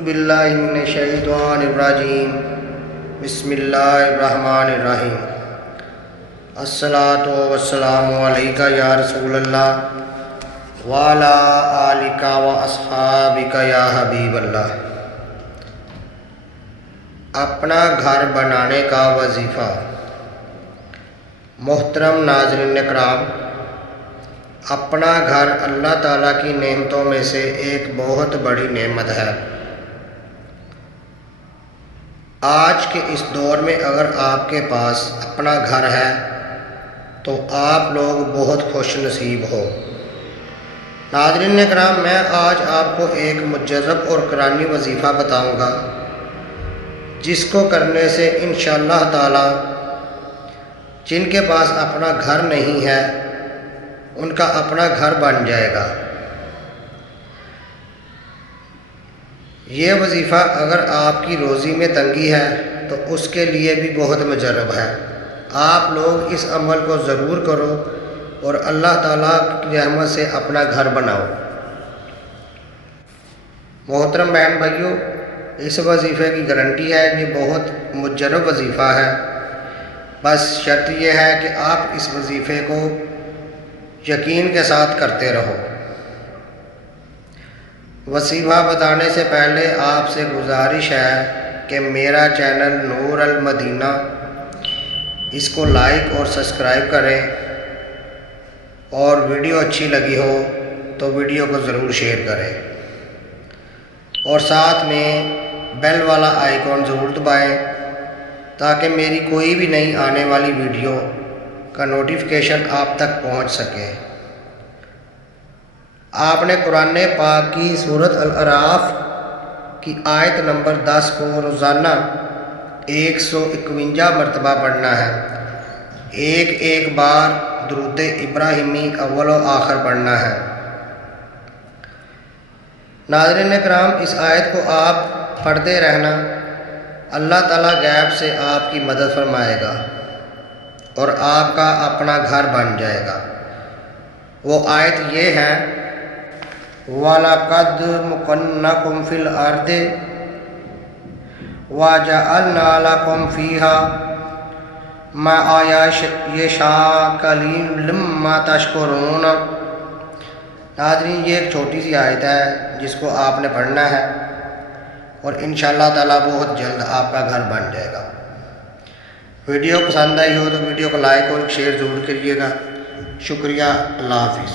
باللہ من الشیطان الرجیم بسم اللہ الرحمن الرحیم الصلاۃ والسلام علیک یا رسول اللہ وعلی آلک و اصحابک یا حبیب اللہ۔ اپنا گھر بنانے کا وظیفہ۔ محترم ناظرین کرام، اپنا گھر اللہ تعالیٰ کی نعمتوں میں سے ایک بہت بڑی نعمت ہے۔ آج کے اس دور میں اگر آپ کے پاس اپنا گھر ہے تو آپ لوگ بہت خوش نصیب ہو۔ ناظرین کرام، میں آج آپ کو ایک مجرب اور قرآنی وظیفہ بتاؤں گا جس کو کرنے سے انشاءاللہ تعالی جن کے پاس اپنا گھر نہیں ہے ان کا اپنا گھر بن جائے گا۔ یہ وظیفہ اگر آپ کی روزی میں تنگی ہے تو اس کے لیے بھی بہت مجرب ہے۔ آپ لوگ اس عمل کو ضرور کرو اور اللہ تعالیٰ کی رحمت سے اپنا گھر بناؤ۔ محترم بہن بھائیوں، اس وظیفے کی گارنٹی ہے، یہ بہت مجرب وظیفہ ہے۔ بس شرط یہ ہے کہ آپ اس وظیفے کو یقین کے ساتھ کرتے رہو۔ وظیفہ بتانے سے پہلے آپ سے گزارش ہے کہ میرا چینل نور المدینہ اس کو لائک اور سبسکرائب کریں، اور ویڈیو اچھی لگی ہو تو ویڈیو کو ضرور شیئر کریں، اور ساتھ میں بیل والا آئیکن ضرور دبائیں تاکہ میری کوئی بھی نئی آنے والی ویڈیو کا نوٹیفیکیشن آپ تک پہنچ سکے۔ آپ نے قرآن پاک کی سورۃ الاعراف کی آیت نمبر 10 کو روزانہ 151 مرتبہ پڑھنا ہے۔ ایک بار درود ابراہیمی اول و آخر پڑھنا ہے۔ ناظرین کرام، اس آیت کو آپ پڑھتے رہنا، اللہ تعالیٰ غیب سے آپ کی مدد فرمائے گا اور آپ کا اپنا گھر بن جائے گا۔ وہ آیت یہ ہے: وَلَقَدْ مُكَنَّكُمْ فِي الْأَرْضِ وَجَعَلْنَا لَكُمْ فِيهَا مَعَايِشَ لَعَلَّكُمْ تَشْكُرُونَ۔ ناظرین، یہ ایک چھوٹی سی آیت ہے جس کو آپ نے پڑھنا ہے اور انشاءاللہ تعالیٰ بہت جلد آپ کا گھر بن جائے گا۔ ویڈیو پسند آئی ہو تو ویڈیو کو لائک اور شیئر ضرور کریے گا۔ شکریہ، اللہ حافظ۔